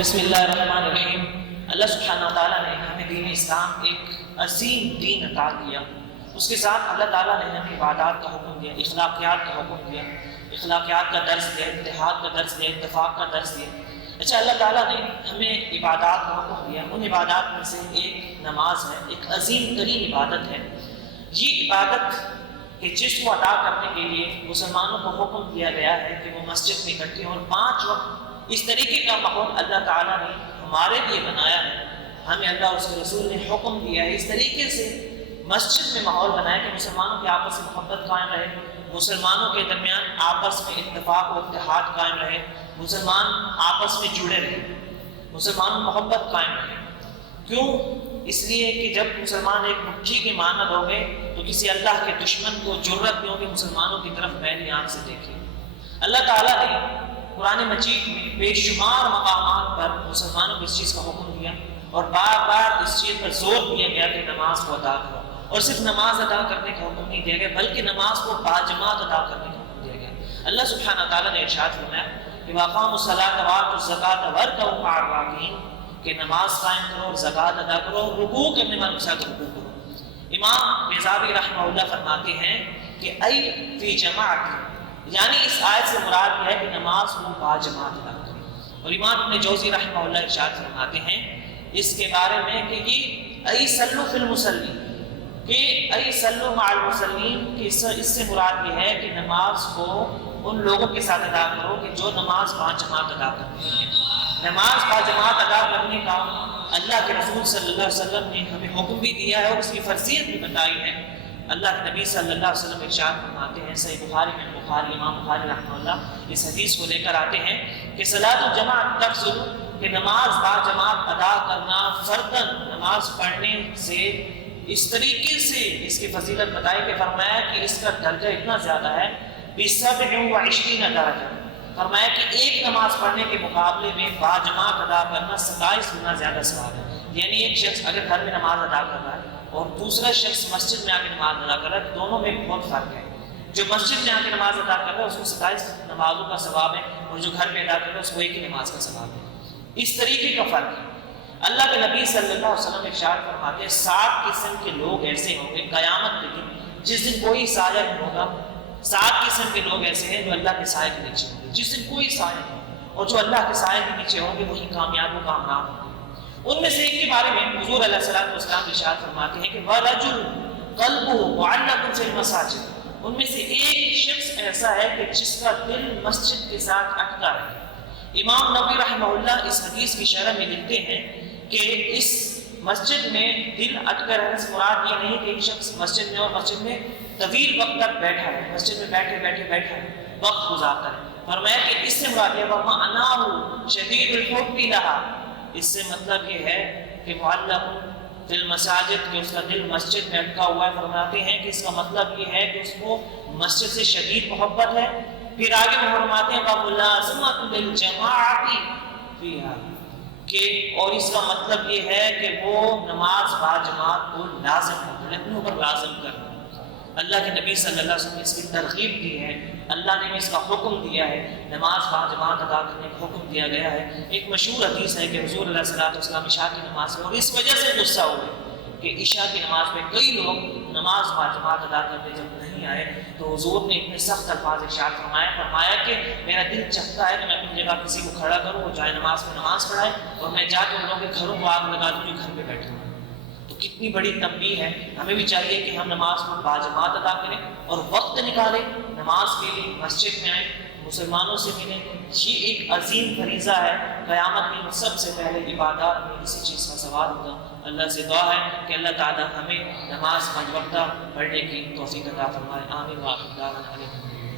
بسم اللہ الرحمن الرحیم۔ اللہ سبحانہ تعالیٰ نے ہمیں دین اسلام ایک عظیم دین عطا کیا، اس کے ساتھ اللہ تعالیٰ نے ہمیں عبادات کا حکم دیا، اخلاقیات کا حکم دیا، اخلاقیات کا درس دیا، اتحاد کا درس دیا، اتفاق کا درس دیا۔ اچھا، اللہ تعالیٰ نے ہمیں عبادات کا حکم دیا، ان عبادات میں سے ایک نماز ہے، ایک عظیم ترین عبادت ہے۔ یہ عبادت کہ جس کو ادا کرنے کے لیے مسلمانوں کو حکم دیا گیا ہے کہ وہ مسجد میں اکٹھے ہوں اور 5 وقت اس طریقے کا ماحول اللہ تعالیٰ نے ہمارے لیے بنایا ہے، ہمیں اللہ اور اس کے رسول نے حکم دیا ہے اس طریقے سے مسجد میں ماحول بنایا کہ مسلمانوں کے آپس میں محبت قائم رہے، مسلمانوں کے درمیان آپس میں اتفاق و اتحاد قائم رہے، مسلمان آپس میں جڑے رہے، مسلمان محبت قائم رہے۔ کیوں؟ اس لیے کہ جب مسلمان ایک مٹھی کے مانند ہوں گے تو کسی اللہ کے دشمن کو جرت نہیں ہوگی مسلمانوں کی طرف میلی آنکھ سے دیکھے۔ اللہ تعالیٰ نے قرآن مجید میں بے شمار مقامات پر مسلمانوں کو اس چیز کا حکم دیا اور بار بار اس چیز پر زور دیا گیا کہ نماز کو ادا کرو، اور صرف نماز ادا کرنے کا حکم نہیں دیا گیا بلکہ نماز کو باجماعت ادا کرنے کا حکم دیا گیا۔ اللہ سبحانہ تعالیٰ نے ارشاد فرمایا کہ وَأَقَامُوا الصَّلَاةَ وَآتُوا الزَّكَاةَ وَارْكَعُوا مَعَ الرَّاكِعِينَ، کہ نماز قائم کرو اور زکوٰۃ ادا کرو، رکوع کرنے والوں کے ساتھ رکوع کرو۔ امام بیضاوی رحمہ اللہ فرماتے ہیں کہ ای فی جماعت، یعنی اس آیت سے مراد یہ ہے کہ نماز کو باجماعت ادا کرو۔ اور امام ابن جوزی رحمہ اللہ ارشاد فرماتے ہیں اس کے بارے میں کہ یہ ای صلو فی المصلین، کہ ای صلو مع المصلین، کہ اس سے مراد یہ ہے کہ نماز کو ان لوگوں کے ساتھ ادا کرو کہ جو نماز باجماعت ادا کرتے ہیں۔ نماز باجماعت ادا کرنے کا اللہ کے رسول صلی اللہ علیہ وسلم نے ہمیں حکم بھی دیا ہے اور اس کی فرضیت بھی بتائی ہے۔ اللہ کے نبی صلی اللہ علیہ وسلم ارشاد فرماتے ہیں، صحیح بخاری میں بخاری امام بخاری رحمہ اللہ اس حدیث کو لے کر آتے ہیں کہ صلاۃ الجماعت تفضل، کہ نماز باجماعت ادا کرنا، فرداً نماز پڑھنے سے اس طریقے سے اس کی فضیلت بتائی کہ فرمایا کہ اس کا درجہ اتنا زیادہ ہے ب27 درجہ، فرمایا کہ ایک نماز پڑھنے کے مقابلے میں باجماعت ادا کرنا 27 گنا زیادہ ثواب ہے۔ یعنی ایک شخص اگر گھر میں نماز ادا کر رہا ہے اور دوسرا شخص مسجد میں آ کے نماز ادا کر رہا ہے، دونوں میں بہت فرق ہے۔ جو مسجد میں آ کے نماز ادا کر رہا ہے اس کو 27 نمازوں کا ثواب ہے، اور جو گھر میں ادا کر رہا ہے اس کو ایک ہی نماز کا ثواب ہے۔ اس طریقے کا فرق ہے۔ اللہ کے نبی صلی اللہ علیہ وسلم ارشاد فرماتے ہیں 7 قسم کے لوگ ایسے ہوں گے قیامت کے دن جس دن کوئی سایہ نہیں ہوگا۔ 7 قسم کے لوگ ایسے ہیں جو اللہ کے سائے کے نیچے ہوں گے، جس دن کوئی سایہ نہیں ہوگا، اور جو اللہ کے سائے کے نیچے ہوں گے وہی کامیاب و کامیاب ہوں گے۔ ان میں سے ایک کے بارے میں حضور علیہ الصلوۃ والسلام ارشاد فرماتے ہیں کہ وَرَجُلٌ قَلْبُهُ مُعَلَّقٌ فِي الْمَسَاجِدِ، ان میں سے ایک شخص ایسا ہے کہ جس کا دل مسجد کے ساتھ اٹکا ہے۔ امام نووی رحمہ اللہ اس حدیث کی شرح میں لکھتے ہیں کہ اس مسجد میں دل اٹکا رہنے سے مراد یہ نہیں کہ ایک شخص مسجد میں اور مسجد میں طویل وقت تک بیٹھا ہے، مسجد میں بیٹھے وقت گزارتا ہے۔ فرمایا کہ اس سے مراد یہ وَمَعْنَاهُ شَدِيدُ الْحُبِّ لَهَا، اس سے مطلب یہ ہے کہ معلق فی المساجد، کہ اس کا دل مسجد میں اٹکا ہوا ہے۔ فرماتے ہیں کہ اس کا مطلب یہ ہے کہ اس کو مسجد سے شدید محبت ہے۔ پھر آگے وہ فرماتے ہیں وَمُلَازِمَةٌ لِلْجَمَاعَةِ فِيهَا، کہ اور اس کا مطلب یہ ہے کہ وہ نماز باجماعت کو لازم کرنا، اپنے اوپر لازم کرنا۔ اللہ کے نبی صلی اللہ علیہ وسلم نے اس کی ترغیب دی ہے، اللہ نے اس کا حکم دیا ہے، نماز باجماعت ادا کرنے کا حکم دیا گیا ہے۔ ایک مشہور حدیث ہے کہ حضور علیہ الصلوۃ والسلام عشاء کی نماز میں، اور اس وجہ سے غصہ ہوئے کہ عشاء کی نماز میں کئی لوگ نماز باجماعت ادا کرنے جب نہیں آئے تو حضور نے اتنے سخت الفاظ ارشاد فرمایا کہ میرا دل چاہتا ہے کہ میں اپنی جگہ کسی کو کھڑا کروں، وہ جائے نماز میں نماز پڑھائے، اور میں جا کے ان لوگوں کے گھروں کو آگ لگا دوں جو گھر پہ بیٹھے ہوئے۔ تو کتنی بڑی تنبیہ ہے، ہمیں بھی چاہیے کہ ہم نماز کو باجماعت ادا کریں اور وقت نکالیں نماز کے لیے، مسجد میں آئیں، مسلمانوں سے ملیں۔ یہ ایک عظیم فریضہ ہے، قیامت میں سب سے پہلے عبادات میں اسی چیز کا سوال ہوگا۔ اللہ سے دعا ہے کہ اللہ تعالیٰ ہمیں نماز 5 وقتہ پڑھنے کی توفیق عطا فرمائے۔ آمین و آخر دعوانا الحمدللہ۔